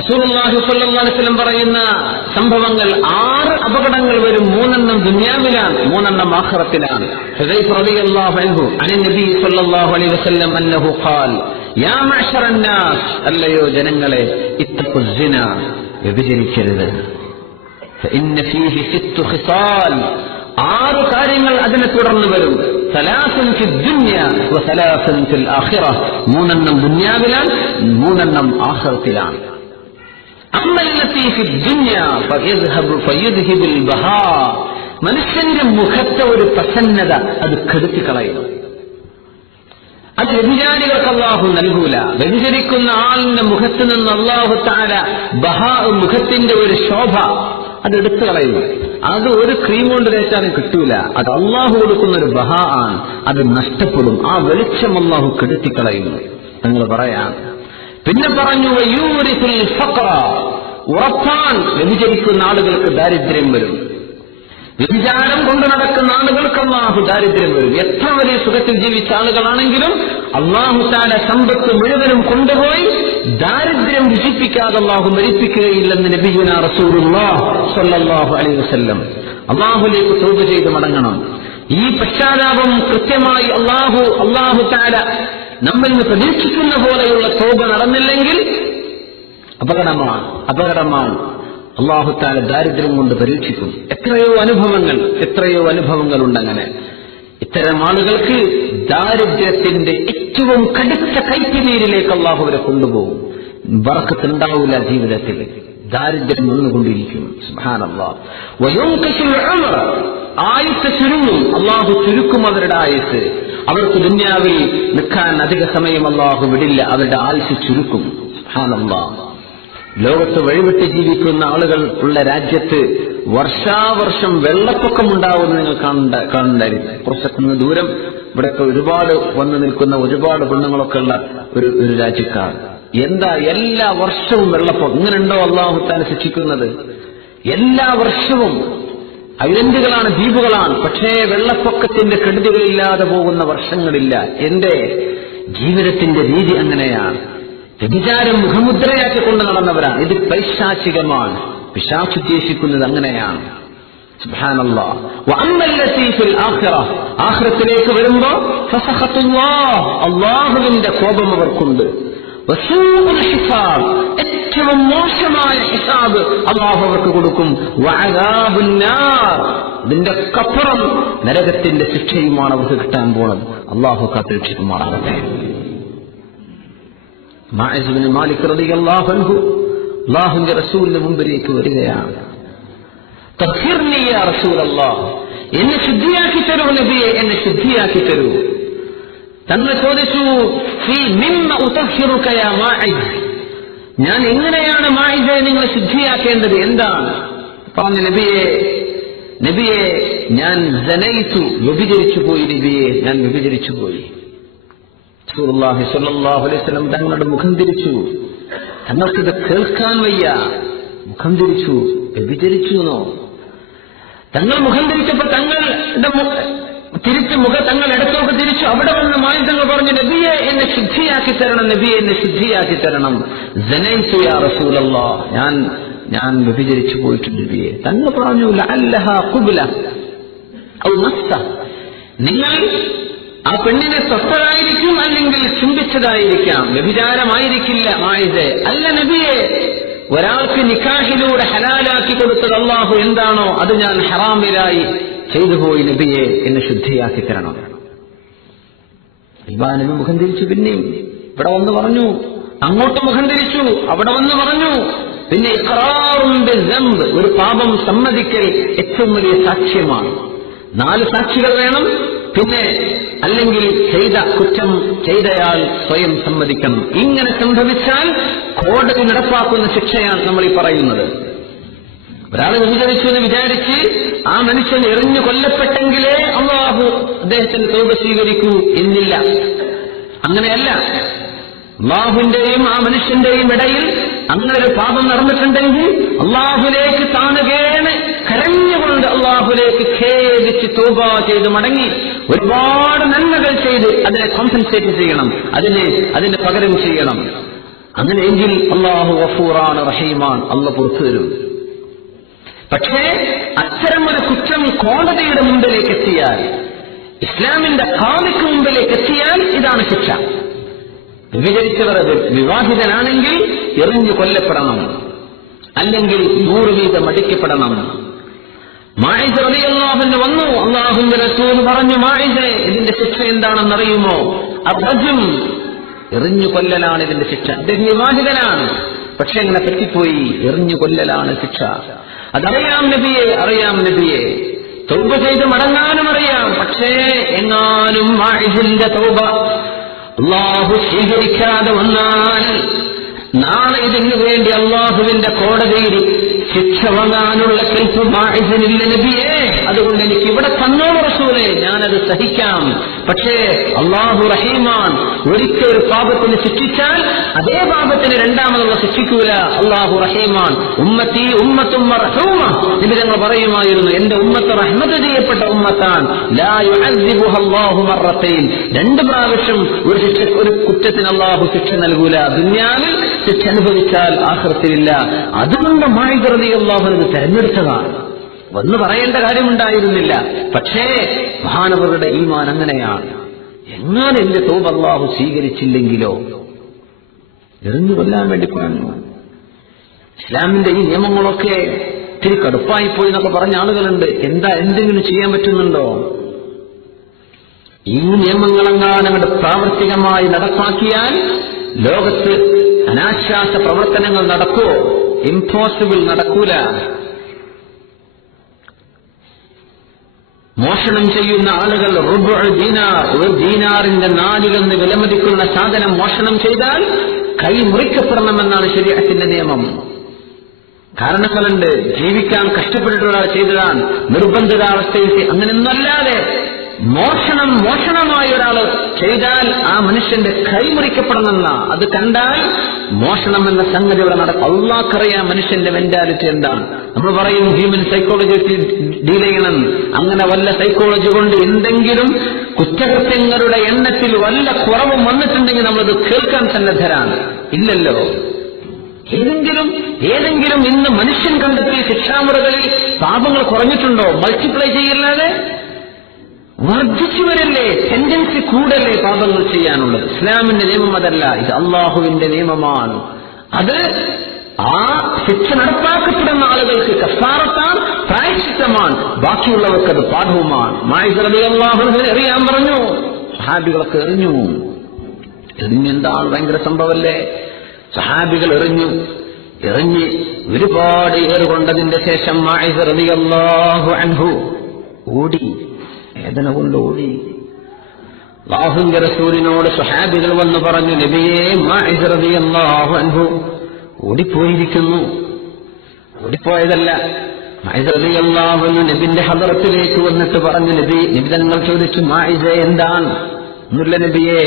റസൂലുള്ളാഹി സ്വല്ലല്ലാഹു അലൈഹി വസല്ലം പറയുന്ന സംഭവങ്ങൾ 6 അപകടങ്ങൾ വരും. 3 ദുനിയാവിലാണ്, 3 ആഖിറത്തിലാണ്. ഹുദൈഫ റളിയല്ലാഹു അൻഹു അൻ നബി സ്വല്ലല്ലാഹു അലൈഹി വസല്ലം അന്നഹു ഖാൽ യാ മഅ്ശറൻ നാസ്, അല്ലയോ ജനങ്ങളെ, ഇത്തഖു സിന, വ്യഭിചരിക്കരുത്. ഫഇന്ന ഫീഹി 6 ഖിസാൽ, 6 കാര്യങ്ങൾ അതിനെ തുടർന്ന് വരും. സലാസുൻ ഫിദ് ദുനിയ വസലാസുൻ ഫിൽ ആഖിറ, 3 ദുനിയാവിലാണ്, 3 ആഖിറത്തിലാണ്. അമ്മല്ലത്തി ഫിദ് ദുനിയ ഫയദ്ഹിബുൽ ബഹാ, മനുഷ്യന്റെ മുഖത്തെ ഒരു പ്രസന്നത അത് കെടുത്തി കളയും. അത് വ്യഭിചാരികൾക്ക് അല്ലാഹു നൽകൂല. വ്യഭിചരിക്കുന്ന ആളിന്റെ മുഖത്ത് നിന്ന് അല്ലാഹു തആല ബഹാ, മുഖത്തിന്റെ ഒരു ശോഭ അത് എടുത്തു കളയും. അത് ഒരു ക്രീം കൊണ്ട് തേച്ചാലും കിട്ടൂല. അത് അല്ലാഹു കൊടുക്കുന്ന ഒരു ബഹാ ആണ്, അത് നഷ്ടപ്പെടും. ആ വെളിച്ചം അല്ലാഹു കെടുത്തിക്കളയുന്നു നിങ്ങൾ പറയാം. പിന്നെ പറഞ്ഞു വയൂരിസുൽ ഫഖറ, ഉറപ്പാൻ വ്യഭിചരിക്കുന്ന ആളുകൾക്ക് ദാരിദ്ര്യം വരും. വ്യഭിചാരം കൊണ്ട് നടക്കുന്ന ആളുകൾക്ക് അല്ലാഹു ദാരിദ്ര്യം വരും. എത്ര വലിയ സുഖത്തിൽ ജീവിച്ച ആളുകളാണെങ്കിലും അല്ലാഹു തആല സമ്പത്ത് മുഴുവനും കൊണ്ടുപോയി ദാരിദ്ര്യം രുചിപ്പിക്കാതെ അല്ലാഹു മരിപ്പിക്കുകയില്ലെന്ന് നബിയുനാ റസൂലുള്ളാഹി സ്വല്ലല്ലാഹു അലൈഹി വസല്ലം. അല്ലാഹുവിലേക്ക് തൗബ ചെയ്ത് മടങ്ങണം. ഈ പശ്ചാത്താപം കൃത്യമായി അല്ലാഹു തആല നമ്മിൽ നിന്ന് പ്രതീക്ഷിക്കുന്ന പോലെയുള്ള തൗബ നടന്നില്ലെങ്കിൽ അപകടമാണ്. അല്ലാഹു തആല ദാരിദ്ര്യം കൊണ്ട് പരീക്ഷിക്കും. എത്രയോ അനുഭവങ്ങൾ ഉണ്ടങ്ങനെ. ഇത്തരം ആളുകൾക്ക് ദാരിദ്ര്യത്തിന്റെ ഏറ്റവും കടുത്ത കൈപ്പിനീരിലേക്ക് അല്ലാഹു അവരെ കൊണ്ടുപോകും. ബർക്കത്തുണ്ടാവില്ല ജീവിതത്തിൽ, ദാരിദ്ര്യം വന്നുകൊണ്ടിരിക്കും. സുബ്ഹാനല്ലാഹ്. വയുൻഖിസുൽ ഉമർ, ആയുസ് ചുരുങ്ങും. അല്ലാഹു ചുരുക്കും അവരുടെ ആയുസ്. അവർക്ക് ദുനിയാവിൽ നിൽക്കാൻ അധിക സമയം അല്ലാഹു വിടില്ല. അവരുടെ ആയുസ് ചുരുക്കും. സുബ്ഹാനല്ലാഹ്. ലോകത്ത് വഴിവിട്ട് ജീവിക്കുന്ന ആളുകൾ ഉള്ള രാജ്യത്ത് വർഷാവർഷം വെള്ളപ്പൊക്കം ഉണ്ടാവുമെന്ന് നിങ്ങൾ കാണുന്നുണ്ടായിരുന്നു. കുറച്ചൊക്കെ ദൂരം ഇവിടെയൊക്കെ ഒരുപാട് വന്നു നിൽക്കുന്ന ഒരുപാട് പെണ്ണുങ്ങളൊക്കെ ഉള്ള ഒരു രാജ്യക്കാർ. എന്താ എല്ലാ വർഷവും വെള്ളപ്പൊക്കം? ഇങ്ങനെയുണ്ടോ അല്ലാഹു തആല ശിക്ഷിക്കുന്നത്? എല്ലാ വർഷവും ഐലൻഡുകളാണ്, ദ്വീപുകളാണ്, പക്ഷേ വെള്ളപ്പൊക്കത്തിന്റെ കെടുതികളില്ലാതെ പോകുന്ന വർഷങ്ങളില്ല. എന്റെ ജീവിതത്തിന്റെ രീതി അങ്ങനെയാണ്. വ്യഭിചാരം മുഖമുദ്രയാക്കിക്കൊണ്ട് നടന്നവരാണ്. ഇത് പൈശാചികമാണ്. പിശാച് ഉദ്ദേശിക്കുന്നത് അങ്ങനെയാണ്. സുബ്ഹാനല്ലാഹ്. വഅമ്മല്ലതി ഫിൽ ആഖിറ, ആഖിറത്തിലേക്ക് വരുമ്പോൾ ഫസഖത്തുല്ലാഹ്, അല്ലാഹുവിന്റെ കോപം അവർക്കുണ്ട്. വസൂഉൽ ഹിസാബ്, ഏറ്റവും മോശമായ ഹിസാബ് അല്ലാഹു അവർക്ക് കൊടുക്കും. വഅദാബുൻ നാർ, ഇതിന്റെ കപ്പുറം നരകത്തിന്റെ ശിക്ഷയുമാണ് അവർക്ക് കിട്ടാൻ പോകുന്നത്. അല്ലാഹു കാത്തുരക്ഷിക്കുമാറാകട്ടെ. മാഇസ് ഇബ്നു മാലിക് റളിയല്ലാഹു അൻഹു അല്ലാഹുവിന്റെ റസൂലിന്റെ മുമ്പിലേക്ക് വരികയാണ്. തഗ്ഫിർനി യാ റസൂലല്ലാഹ്, എന്നെ ശുദ്ധിയാക്കി തരൂ നബിയെ, എന്നെ ശുദ്ധിയാക്കി തരൂ. തങ്ങൾ ചോദിച്ചു, ഫീ മിമ്മ ഉതഗ്ഫിറുക യാ മാഇസ്, ഞാൻ എങ്ങനെയാണ് മാഇസെ നിങ്ങളെ ശുദ്ധിയാക്കേണ്ടത്, എന്താണ്? പറഞ്ഞു, നബിയെ ഞാൻ സനൈതു, വ്യഭിചരിച്ചു പോയി നബിയെ, ഞാൻ വ്യഭിചരിച്ചു പോയി. റസൂലുള്ളാഹി സ്വല്ലല്ലാഹു അലൈഹി വസല്ലം തങ്ങളുടെ മുഖം തിരിച്ചു. തങ്ങൾക്കിത് കേൾക്കാൻ വയ്യ. മുഖം തിരിച്ചു. വ്യഭിചരിച്ചു എന്നോ? തങ്ങൾ മുഖം തിരിച്ചപ്പോൾ തങ്ങൾ ഇടത്തോട്ട് തിരിച്ചു. അവിടെ വന്ന് മായിതങ്ങൾ പറഞ്ഞു, നബിയെ എന്നെ ശുദ്ധിയാക്കി തരണം, നബിയെ എന്നെ ശുദ്ധിയാക്കി തരണം. സനൈതു യാ റസൂലല്ലാഹ്, ഞാൻ വ്യഭിചരിച്ചു പോയിട്ടുണ്ട് നബിയെ. തങ്ങൾ പറഞ്ഞു, ലഅല്ലഹാ ഖുബ്ല ഔ മസ്സ, നിങ്ങൾ ആ പെണ്ണിനെ തൊട്ടതായിരിക്കും, അല്ലെങ്കിൽ ചുംബിച്ചതായിരിക്കാം, വ്യഭിചാരമായിരിക്കില്ല മായിസെ. അല്ല നബിയെ, ഒരാൾക്ക് നിക്കാഹിലൂടെ ഹലാലാക്കി കൊടുത്തത് അല്ലാഹു എന്താണോ അത് ഞാൻ ഹറാമിലായി ചെയ്തു പോയി നബിയെ, എന്നെ ശുദ്ധിയാക്കി തരണം. നബി മുഖം തിരിച്ചു. പിന്നെയും ഇവിടെ വന്ന് പറഞ്ഞു, അങ്ങോട്ട് മുഖം തിരിച്ചു, അവിടെ വന്ന് പറഞ്ഞു. പിന്നെ ഇഖ്റാറുൻ ബിസ്സംബ്, ഒരു പാപം സമ്മതിക്കൽ ഏറ്റവും വലിയ സാക്ഷ്യമാണ്. 4 സാക്ഷികൾ വേണം. പിന്നെ അല്ലെങ്കിൽ ചെയ്ത കുറ്റം ചെയ്തയാൾ സ്വയം സമ്മതിക്കണം. ഇങ്ങനെ സംഭവിച്ചാൽ കോടതി നടപ്പാക്കുന്ന ശിക്ഷയാണ് നമ്മൾ ഈ പറയുന്നത്. ഒരാൾ വ്യഭിചരിച്ചു എന്ന് വിചാരിച്ച് ആ മനുഷ്യൻ എറിഞ്ഞു കൊല്ലപ്പെട്ടെങ്കിലേ അല്ലാഹു അദ്ദേഹത്തിന് തൗബ സ്വീകരിക്കൂ എന്നില്ല. അങ്ങനെയല്ല. അല്ലാഹുവിന്റെയും ആ മനുഷ്യന്റെയും ഇടയിൽ അങ്ങനെ ഒരു പാപം നടന്നിട്ടുണ്ടെങ്കിൽ അല്ലാഹുവിലേക്ക് താണുകേണ് കരഞ്ഞുകൊണ്ട് അല്ലാഹുവിലേക്ക് ഖേദിച്ച് തൗബ ചെയ്ത് മടങ്ങി ഒരുപാട് നന്മകൾ ചെയ്ത് അതിനെ കോമ്പൻസേറ്റ് ചെയ്യണം, അതിന് പകരം ചെയ്യണം. അങ്ങനെയെങ്കിൽ അല്ലാഹു ഗഫൂറാണ്, റഹീമാൻ, അല്ലാഹു പുറത്തു തരും. പക്ഷേ അത്തരമൊരു കുറ്റം കോടതിയുടെ മുമ്പിലേക്ക് എത്തിയാൽ, ഇസ്ലാമിന്റെ ഖാദിക്ക് മുമ്പിലേക്ക് എത്തിയാൽ ഇതാണ് ശിക്ഷ. വിഭജിച്ചവർ വിവാഹിതനാണെങ്കിൽ എറിഞ്ഞു കൊല്ലപ്പെടണം, അല്ലെങ്കിൽ 100 വീതം അടിക്കപ്പെടണം. മാഇസ റളിയല്ലാഹു അൻഹു വന്നു, അല്ലാഹുവിന്റെ റസൂൽ പറഞ്ഞു, മാഇസേ, ഇതിന്റെ ശിക്ഷ എന്താണെന്നറിയുമോ? അർജും, എറിഞ്ഞു കൊല്ലലാണ് ഇതിന്റെ ശിക്ഷ. അദ്ദേഹം വിവാഹിതനാണ്, പക്ഷെ അങ്ങനെ പറ്റിപ്പോയി, എറിഞ്ഞു കൊല്ലലാണ് ശിക്ഷ. അതറിയാം നബിയെ, അറിയാം നബിയെ, തൗബ ചെയ്ത് മടങ്ങാനും അറിയാം. പക്ഷേ എങ്ങാനും മാഇസിന്റെ തൗബ അല്ലാഹു സ്വീകരിക്കാതെ വന്നാൽ നാളെ ഇതിനു വേണ്ടി അല്ലാഹുവിന്റെ കോടതിയിൽ ശിക്ഷ വാങ്ങാനുള്ള കൽപ്പ് മാഇസിനില്ല നബിയേ. അതുകൊണ്ട് എനിക്ക് ഇവിടെ തന്നോളൂ റസൂലേ, ഞാനത് സഹിക്കാം. പക്ഷേ അല്ലാഹു റഹീമാൻ, ഒരിക്കൽ ഒരു പാപത്തിന് ശിക്ഷിച്ചാൽ അതേ പാപത്തിന് രണ്ടാമതുള്ള ശിക്ഷിക്കൂല. അല്ലാഹു റഹീമാൻ. ഉമ്മത്തി ഉമ്മത്തും മർഹൂമ, നബി തങ്ങൾ പറയുമായിരുന്നു, എന്റെ ഉമ്മത്ത് റഹ്മത്ത് ചെയ്യപ്പെട്ട ഉമ്മത്താണ്. ലാ യുഅദ്ദിബുഹ അല്ലാഹു മർറത്തൈൻ, 2 പ്രാവശ്യം ഒരു കുറ്റത്തിന് അല്ലാഹു ശിക്ഷ നൽകൂല. ദുനിയാവിൽ ശിക്ഷ അനുഭവിച്ചാൽ ആഖിറത്തിലില്ല. അതുകൊണ്ട് മാഇസ റളിയല്ലാഹു അൻഹു തെരഞ്ഞെടുത്തതാണ്. വന്ന് പറയേണ്ട കാര്യമുണ്ടായിരുന്നില്ല. പക്ഷേ മഹാനവരുടെ ഈമാൻ അങ്ങനെയാണ്. എങ്ങനെ എന്റെ തൗബ അല്ലാഹു സ്വീകരിച്ചില്ലെങ്കിലോ, എറിഞ്ഞു കൊല്ലാൻ വേണ്ടി പറഞ്ഞു. ഇസ്ലാമിന്റെ ഈ നിയമങ്ങളൊക്കെ ഇത്തിരി കടുപ്പായിപ്പോയി എന്നൊക്കെ പറഞ്ഞ ആളുകളുണ്ട്. എന്തെങ്കിലും ചെയ്യാൻ പറ്റുന്നുണ്ടോ? ഈ നിയമങ്ങളെങ്ങാനും പ്രാവർത്തികമായി നടപ്പാക്കിയാൽ ലോകത്ത് അനാശ്വാസ പ്രവർത്തനങ്ങൾ നടക്കുമോ? ഇംപോസിബിൾ, നടക്കൂല. മോഷണം ചെയ്യുന്ന ആളുകൾ ഒരു ദീനാറിന്റെ 4 വിലമതിക്കുന്ന സാധനം മോഷണം ചെയ്താൽ കൈ മുറിക്കപ്പെടണമെന്നാണ് ശരീഅത്തിന്റെ നിയമം. കാരണങ്ങളുണ്ട്. ജീവിക്കാൻ കഷ്ടപ്പെട്ടിട്ടുള്ള ഒരാൾ ചെയ്തതാണ്, നിർബന്ധിതാവസ്ഥയിൽ. അങ്ങനെയൊന്നല്ലാതെ മോഷണമായ ഒരാൾ ചെയ്താൽ ആ മനുഷ്യന്റെ കൈ മുറിക്കപ്പെടണമെന്ന, അത് കണ്ടാൽ മോഷണം എന്ന സംഗതി ഇവിടെ നടക്കും. അള്ളാഹ്ക്കറിയാം മനുഷ്യന്റെ മെന്റാലിറ്റി എന്താണ്. നമ്മൾ പറയും ഹ്യൂമൻ സൈക്കോളജി ഡീൽ ചെയ്യണം. അങ്ങനെ വല്ല സൈക്കോളജി കൊണ്ട് എന്തെങ്കിലും കുറ്റകൃത്യങ്ങളുടെ എണ്ണത്തിൽ വല്ല കുറവും വന്നിട്ടുണ്ടെങ്കിൽ നമ്മളത് കേൾക്കാൻ സന്നദ്ധരാണ്. ഇല്ലല്ലോ. ഏതെങ്കിലും ഇന്ന് മനുഷ്യൻ കണ്ടെത്തിയ ശിക്ഷാമുറകളിൽ പാപങ്ങൾ കുറഞ്ഞിട്ടുണ്ടോ? മൾട്ടിപ്ലൈ ചെയ്യല്ലാതെ വർദ്ധിച്ചു വരല്ലേ, ടെൻഡൻസി കൂടല്ലേ പാപങ്ങൾ ചെയ്യാനുള്ളത്. ഇസ്ലാമിന്റെ നിയമം അതല്ല, ഇത് അള്ളാഹുവിന്റെ നിയമമാണ്. അത് ആ ശിക്ഷ നടപ്പാക്കപ്പെടുന്ന ആളുകൾക്ക് കഫാറത്താണ്, പ്രായശ്ചിത്തമാണ്. ബാക്കിയുള്ളവർക്ക് അത് പാഠവുമാണ്. മാഇസ റളിയല്ലാഹു അൻഹു എറിയാൻ പറഞ്ഞു, സഹാബികളൊക്കെ എറിഞ്ഞു. എറിഞ്ഞെന്താണ് ഭയങ്കര സംഭവല്ലേ. സഹാബികൾ എറിഞ്ഞ് ഒരുപാട് ഏറുകൊണ്ടതിന്റെ ശേഷം മാഇസ റളിയല്ലാഹു അൻഹു ഓടി, വേദന കൊണ്ട് ഓടി. അല്ലാഹുവിന്റെ റസൂലിനോട് സ്വഹാബികൾ വന്ന് പറഞ്ഞു, നബിയേ, മാഇസ റളിയല്ലാഹു അൻഹു ഓടിപ്പോയിരിക്കുന്നു. ഓടിപ്പോയതല്ല, മാഇസ റളിയല്ലാഹു അൻഹു നബിന്റെ ഹദറത്തിലേക്ക് വന്നിട്ട് പറഞ്ഞു, നബി തങ്ങൾ ചോദിച്ചു, മാഇസ എന്താണ്? ഒന്നുമില്ല നബിയേ,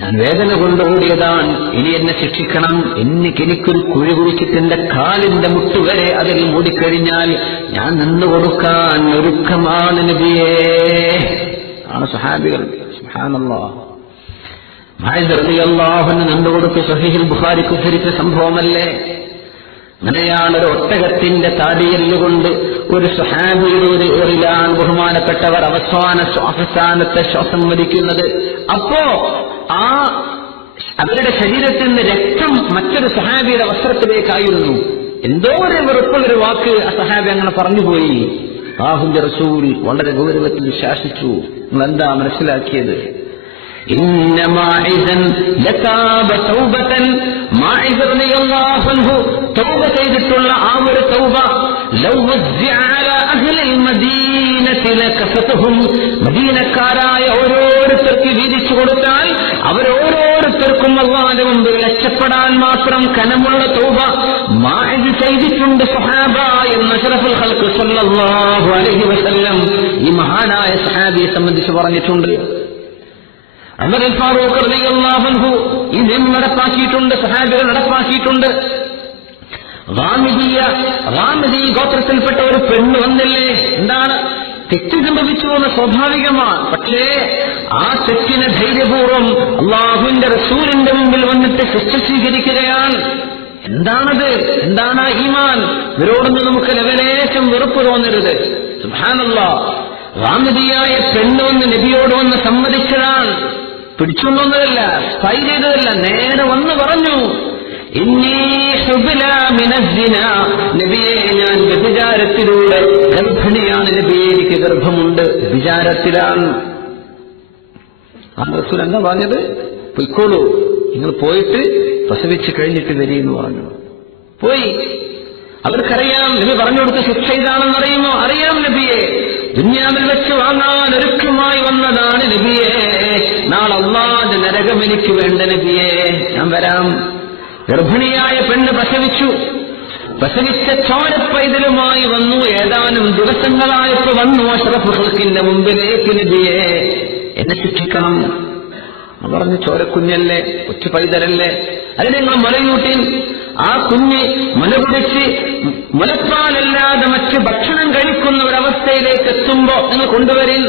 ഞാൻ വേദന കൊണ്ട് ഓടിയതാണ്. ഇനി എന്നെ ശിക്ഷിക്കണം. എനിക്കൊരു കുഴി കുഴിച്ചിട്ട് എന്റെ കാലിന്റെ മുട്ടുവരെ അതിൽ മൂടിക്കഴിഞ്ഞാൽ ഞാൻ നിന്ന് കൊടുക്കാൻ ഒരുക്കമാണ് നബിയേ. ആണ് സഹാബികൾ. സുബ്ഹാനല്ലാഹ്. മാഇസ റളിയല്ലാഹു അൻഹു നിന്ന് കൊടുത്ത് സഹീഹുൽ ബുഖാരിക്ക് ഉദ്ധരിച്ച സംഭവമല്ലേ. അങ്ങനെയാണ് ഒരു ഒട്ടകത്തിന്റെ താടിയെല്ലുകൊണ്ട് ഒരു സ്വഹാബിയുടെ ഒരു ഏറിലാണ് ബഹുമാനപ്പെട്ടവർ അവസാനത്തെ ശ്വാസം വലിക്കുന്നത്. അപ്പോ അവരുടെ ശരീരത്തിൽ നിന്ന് രക്തം മറ്റൊരു സഹാബിയുടെ വസ്ത്രത്തിലേക്കായിരുന്നു. എന്തോ ഒരു വെറുപ്പുള്ളൊരു വാക്ക് ആ സഹാബി അങ്ങനെ പറഞ്ഞുപോയി. അല്ലാഹുവിന്റെ റസൂൽ വളരെ ഗൗരവത്തിൽ ശാസിച്ചു. നിങ്ങൾ എന്താ മനസ്സിലാക്കിയത്? ഇന്ന മാഇസൻ ലതാബ തൗബതൻ, മാഇസ റളിയല്ലാഹു അൻഹു തൗബ ചെയ്തിട്ടുള്ള ആ ഒരു തൗബ ലൗ വസ്അ അലാ അഹ്ലിൽ മദീനതി ലകഫതുഹും, മദീനക്കാരായ ഓരോരുത്തർക്ക് വീതിച്ചു കൊടുത്താൽ അവരോരോരുത്തർക്കും അല്ലാഹുവിന്റെ മുമ്പിൽ രക്ഷപ്പെടാൻ മാത്രം കനമുള്ള തൗബ മാഇസ് ചെയ്തിട്ടുണ്ട് സഹാബ എന്ന് അഷ്റഫുൽ ഖൽഖ് സ്വല്ലല്ലാഹു അലൈഹി വസല്ലം ഈ മഹാനായ സഹാബിയെ സംബന്ധിച്ച് പറഞ്ഞിട്ടുണ്ട്. ഉമർ ഫാറൂഖ് റളിയല്ലാഹു അൻഹു ഈ നിയമം നടപ്പാക്കിയിട്ടുണ്ട്, സഹാബികൾ നടപ്പാക്കിയിട്ടുണ്ട്. ഗാമിദി ഗോത്രത്തിൽപ്പെട്ട ഒരു പെണ്ണ് വന്നില്ലേ, എന്താണ് തെറ്റ് സംഭവിച്ചു എന്ന് സ്വാഭാവികമാണ്. പക്ഷേ ആ തെറ്റിനെ ധൈര്യപൂർവ്വം അള്ളാഹുവിന്റെ റസൂലിന്റെ മുമ്പിൽ വന്നിട്ട് ശിക്ഷ സ്വീകരിക്കുകയാണ്. എന്താണത്? എന്താണ് ഈമാൻ? ഇവരോടൊന്നും നമുക്ക് ലവലേശം വെറുപ്പ് തോന്നരുത്. സുബ്ഹാനല്ലാഹ്, റാമിദിയായ പെണ്ണൊന്ന് നബിയോട് വന്ന് സമ്മതിച്ചതാണ്. പിടിച്ചുകൊണ്ടൊന്നതല്ല, ഫൈൽ ചെയ്തതല്ല, നേരെ വന്ന് പറഞ്ഞു, നബിയെ, ഞാൻ വ്യഭിചാരത്തിലൂടെ ഗർഭിണിയാണ് നബിയെ, എനിക്ക് ഗർഭമുണ്ട്, വ്യഭിചാരത്തിലാണ്. ആ റസൂൽ എന്താ പറഞ്ഞത്? പൊയ്ക്കോളൂ, നിങ്ങൾ പോയിട്ട് പ്രസവിച്ച് കഴിഞ്ഞിട്ട് വരീന്ന് പറഞ്ഞു. പോയി. അവർക്കറിയാം നബി പറഞ്ഞു കൊടുത്ത ശിക്ഷ ഇതാണെന്നറിയുമോ? അറിയാം നബിയെ, ദുനിയാവിൽ വെച്ച് വാങ്ങാൻ ഒരുക്കമായി വന്നതാണ് നബിയെ, നാളെ അല്ലാഹുവിന്റെ നരകം എനിക്ക് വേണ്ട നബിയെ, ഞാൻ വരാം. ഗർഭിണിയായ പെണ്ണ് പ്രസവിച്ചു. പ്രസവിച്ച ചോരപ്പൈതലുമായി വന്നു. ഏതാനും ദിവസങ്ങളായപ്പോ വന്നു അഷ്റഫുൽ ഖൽഖിന്റെ മുമ്പിലേക്ക്, നബിയെ, എന്നെ ശിക്ഷിക്കണം. പറഞ്ഞു, ചോരക്കുഞ്ഞല്ലേ, കൊച്ചു പൈതലല്ലേ, അതിന് നിങ്ങൾ മുലയൂട്ടി. ആ കുഞ്ഞ് മുല കുടിച്ച് മുലപ്പാലല്ലാതെ മറ്റ് ഭക്ഷണം കഴിക്കുന്ന ഒരവസ്ഥയിലേക്ക് എത്തുമ്പോ നിങ്ങൾ കൊണ്ടുവരിൻ.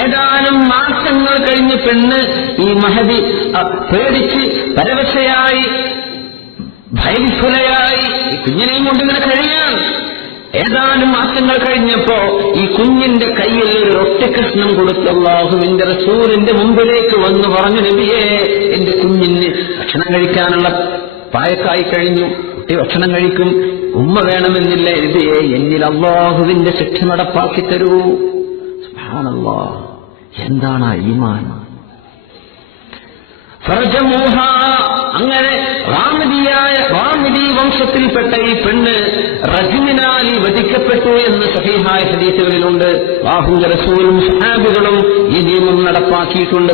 ഏതാനും മാസങ്ങൾ കഴിഞ്ഞ് പെണ്ണ് ഈ മഹദി പേടിച്ച് പരവശയായി ഭയവിഫലയായി ഈ കുഞ്ഞിനെയും കൊണ്ട് ഇങ്ങനെ കഴിയാൻ. ഏതാനും മാസങ്ങൾ കഴിഞ്ഞപ്പോ ഈ കുഞ്ഞിന്റെ കയ്യിൽ ഒരു ഒറ്റക്കഷ്ണം കൊടുത്ത് അല്ലാഹുവിന്റെ റസൂലിന്റെ മുമ്പിലേക്ക് വന്ന് പറഞ്ഞു, നബിയെ, എന്റെ കുഞ്ഞിന് ഭക്ഷണം കഴിക്കാനുള്ള പായക്കായി കഴിഞ്ഞു, കുട്ടി ഭക്ഷണം കഴിക്കും, ഉമ്മ വേണമെന്നില്ല നബിയെ, എന്നിൽ അല്ലാഹുവിന്റെ ശിക്ഷ നടപ്പാക്കി തരൂ. സുബ്ഹാനല്ലാഹ്, എന്താണ് ഈമാൻ? ഫർജമൂഹ, അങ്ങനെ റാമിദി വംശത്തിൽപ്പെട്ട ഈ പെണ്ണ് റജ്മിനാൽ വധിക്കപ്പെട്ടു എന്ന് സഹീഹായ ഹദീസുകളിലുണ്ട്. അല്ലാഹുവിന്റെ റസൂലും സഹാബികളും ഈ നിയമം നടപ്പാക്കിയിട്ടുണ്ട്.